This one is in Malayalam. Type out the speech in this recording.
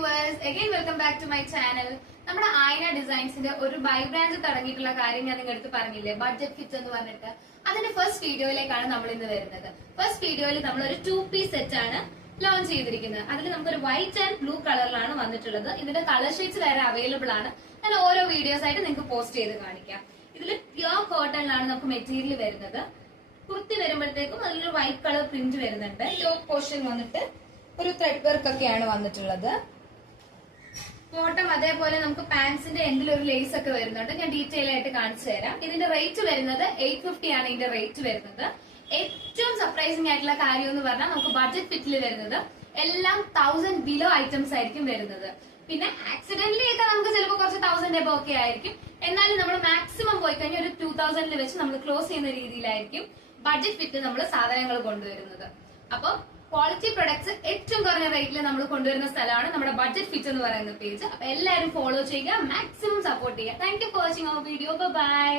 Viewers, again welcome back to my channel. നമ്മുടെ ആയന ഡിസൈൻസിന്റെ ഒരു ബൈ ബ്രാൻഡ് തുടങ്ങിയിട്ടുള്ള കാര്യം ഞാൻ നിങ്ങളുടെ അടുത്ത് പറഞ്ഞില്ലേ, ബഡ്ജറ്റ് ഫിറ്റ് എന്ന് പറഞ്ഞിട്ട്. അതിന്റെ ഫസ്റ്റ് വീഡിയോയിലേക്കാണ് നമ്മൾ ഇന്ന് വരുന്നത്. ഫസ്റ്റ് വീഡിയോയിൽ നമ്മൾ ഒരു 2 പീസ് സെറ്റ് ആണ് ലോഞ്ച് ചെയ്തിരിക്കുന്നത്. അതിൽ നമുക്കൊരു വൈറ്റ് ആൻഡ് ബ്ലൂ കളറിലാണ് വന്നിട്ടുള്ളത്. ഇതിന്റെ കളർ ഷെയ്ഡ്സ് വേറെ അവൈലബിൾ ആണ്. ഞാൻ ഓരോ വീഡിയോസ് ആയിട്ട് നിങ്ങൾക്ക് പോസ്റ്റ് ചെയ്ത് കാണിക്കാം. ഇതിൽ പ്യോർ കോട്ടണിലാണ് നമുക്ക് മെറ്റീരിയൽ വരുന്നത്. കുർത്തി വരുമ്പോഴത്തേക്കും അതിലൊരു വൈറ്റ് കളർ പ്രിന്റ് വരുന്നുണ്ട്. യോക്ക് പോർഷൻ വന്നിട്ട് ഒരു ത്രെഡ് വർക്ക് ഒക്കെയാണ് വന്നിട്ടുള്ളത്. ബോട്ടം അതേപോലെ നമുക്ക് പാൻസിന്റെ എൻഡിൽ ഒരു ലേസ് ഒക്കെ വരുന്നുണ്ട്. ഞാൻ ഡീറ്റെയിൽ ആയിട്ട് കാണിച്ചു തരാം. ഇതിന്റെ റേറ്റ് വരുന്നത് 850 ആണ്. ഇതിന്റെ റേറ്റ് വരുന്നത്. ഏറ്റവും സർപ്രൈസിംഗ് ആയിട്ടുള്ള കാര്യം എന്ന് പറഞ്ഞാൽ നമുക്ക് ബഡ്ജറ്റ് ഫിറ്റിൽ വരുന്നത് എല്ലാം 1000 ബിലോ ഐറ്റംസ് ആയിരിക്കും വരുന്നത്. പിന്നെ ആക്സിഡന്റലി ഒക്കെ നമുക്ക് ചിലപ്പോൾ കുറച്ച് 1000 എബോ ഒക്കെ ആയിരിക്കും. എന്നാലും നമ്മൾ മാക്സിമം പോയി കഴിഞ്ഞാൽ ഒരു 2000 വെച്ച് നമ്മൾ ക്ലോസ് ചെയ്യുന്ന രീതിയിലായിരിക്കും ബഡ്ജറ്റ് ഫിറ്റ് നമ്മൾ സാധനങ്ങൾ കൊണ്ടുവരുന്നത്. അപ്പൊ ക്വാളിറ്റി പ്രൊഡക്ട്സ് ഏറ്റവും കുറഞ്ഞ റേറ്റിൽ നമ്മൾ കൊണ്ടുവരുന്ന സ്ഥലമാണ് നമ്മുടെ ബഡ്ജറ്റ് ഫിറ്റ് എന്ന് പറയുന്ന പേജ്. അപ്പൊ എല്ലാവരും ഫോളോ ചെയ്യുക, മാക്സിമം സപ്പോർട്ട് ചെയ്യുക. Thank you for watching our video. By.